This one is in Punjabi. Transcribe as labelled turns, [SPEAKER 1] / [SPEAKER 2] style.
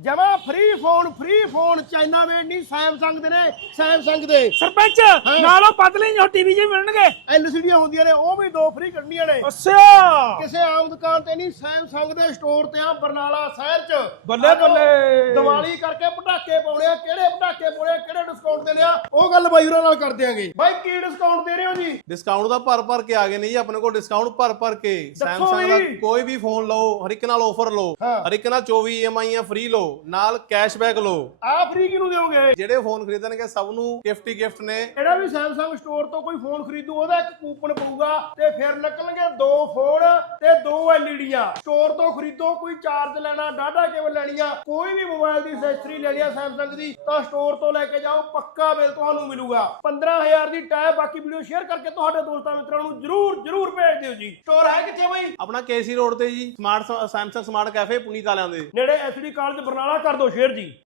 [SPEAKER 1] ਜਮਾ ਫ੍ਰੀ ਫੋਨ ਚਾਈਨਾ ਮੇਡ ਨਹੀਂ ਸੈਮਸੰਗ ਦੇ ਨੇ ਸੈਮਸੰਗ ਦੇ
[SPEAKER 2] ਸਰਪੰਚ ਨਾਲੋਂ ਪਤਲੇ ਜੋ ਟੀਵੀ ਜੇ ਮਿਲਣਗੇ
[SPEAKER 1] ਐਲਸੀਡੀ ਹੁੰਦੀਆਂ ਨੇ ਉਹ ਵੀ 2 ਫ੍ਰੀ ਕੱਢਣੀਆਂ ਨੇ
[SPEAKER 2] ਅੱਛਾ
[SPEAKER 1] ਕਿਸੇ ਆਮ ਦੁਕਾਨ ਤੇ ਨਹੀਂ ਸੈਮਸੰਗ ਦੇ ਸਟੋਰ ਤੇ ਆ ਬਰਨਾਲਾ ਸ਼ਹਿਰ ਚ
[SPEAKER 2] ਬੱਲੇ ਬੱਲੇ
[SPEAKER 1] ਦੀਵਾਲੀ ਕਰਕੇ ਪਟਾਕੇ ਪਾਉਣੇ ਆ ਕਿਹੜੇ ਪਟਾਕੇ ਪਾਉਣੇ ਕਿਹੜੇ ਡਿਸਕਾਊਂਟ ਦੇਣੇ ਆ ਉਹ ਗੱਲ ਬਾਈ ਹੋਰਾਂ ਨਾਲ ਕਰ ਦਿਆਂਗੇ ਬਾਈ ਕੀ ਡਿਸਕਾਊਂਟ ਦੇ ਰਹੇ ਹੋ ਜੀ
[SPEAKER 3] ਡਿਸਕਾਊਂਟ ਦਾ ਭਰ ਕੇ ਆ ਗਏ ਨੇ ਜੀ ਆਪਣੇ ਕੋਲ ਡਿਸਕਾਊਂਟ ਭਰ ਕੇ ਸੈਮਸੰਗ ਦਾ ਕੋਈ ਵੀ ਫੋਨ ਲਓ ਹਰ ਇੱਕ ਨਾਲ ਆਫਰ ਲਓ ਹਰ ਇੱਕ ਨਾਲ 24 EMI ਫ੍ਰੀ ਲਓ ਨਾਲ ਕੈਸ਼ਬੈਕ ਲਓ
[SPEAKER 1] ਆ ਫ੍ਰੀ ਕਿਹਨੂੰ ਦਿਓਗੇ
[SPEAKER 3] ਜਿਹੜੇ ਫੋਨ ਖਰੀਦਣਗੇ ਸਭ ਨੂੰ ਗਿਫਟ ਹੀ ਗਿਫਟ ਨੇ
[SPEAKER 1] ਜਿਹੜਾ ਵੀ ਸੈਮਸੰਗ ਸਟੋਰ ਤੋਂ ਕੋਈ ਫੋਨ ਖਰੀਦੂ ਉਹਦਾ ਇੱਕ ਕੂਪਨ ਪਊਗਾ ਤੇ ਫਿਰ ਨਿਕਲਣਗੇ 2 ਫੋਨ ਤੇ 2 ਐਲਈਡੀਆਂ ਸਟੋਰ ਤੋਂ ਖਰੀਦੋ ਕੋਈ ਚਾਰਜ ਲੈਣਾ ਡਾਟਾ ਕੇਬਲ ਲੈਣੀ ਆ ਕੋਈ ਵੀ ਮੋਬਾਈਲ ਦੀ ਐਕਸੈਸਰੀ ਲੈਣੀ ਆ ਸੈਮਸੰਗ ਦੀ ਤਾਂ ਸਟੋਰ ਤੋਂ ਲੈ ਕੇ ਜਾਓ ਪੱਕਾ ਬਿੱਲ ਤੁਹਾਨੂੰ ਮਿਲੂਗਾ 15000 ਦੀ ਟੈਬ ਬਾਕੀ ਵੀਡੀਓ ਸ਼ੇਅਰ ਕਰਕੇ ਤੁਹਾਡੇ ਦੋਸਤਾਂ ਮਿੱਤਰਾਂ ਨੂੰ ਜਰੂਰ ਭੇਜ ਦਿਓ ਜੀ ਸਟੋਰ ਹੈ ਕਿੱਥੇ ਬਈ
[SPEAKER 3] ਆਪਣਾ ਕੇਸੀ ਰੋਡ ਤੇ ਜੀ ਸੈਮਸੰਗ ਸਮਾਰਟ ਕੈਫੇ ਪੁਨੀਤ ਵਾਲਿਆਂ ਦੇ
[SPEAKER 1] ਨੇੜੇ ਐਸਡੀ ਕਾਲਜ ਬਰਨਾਲਾ ਕਰ ਦਿਓ ਸ਼ੇਅਰ ਜੀ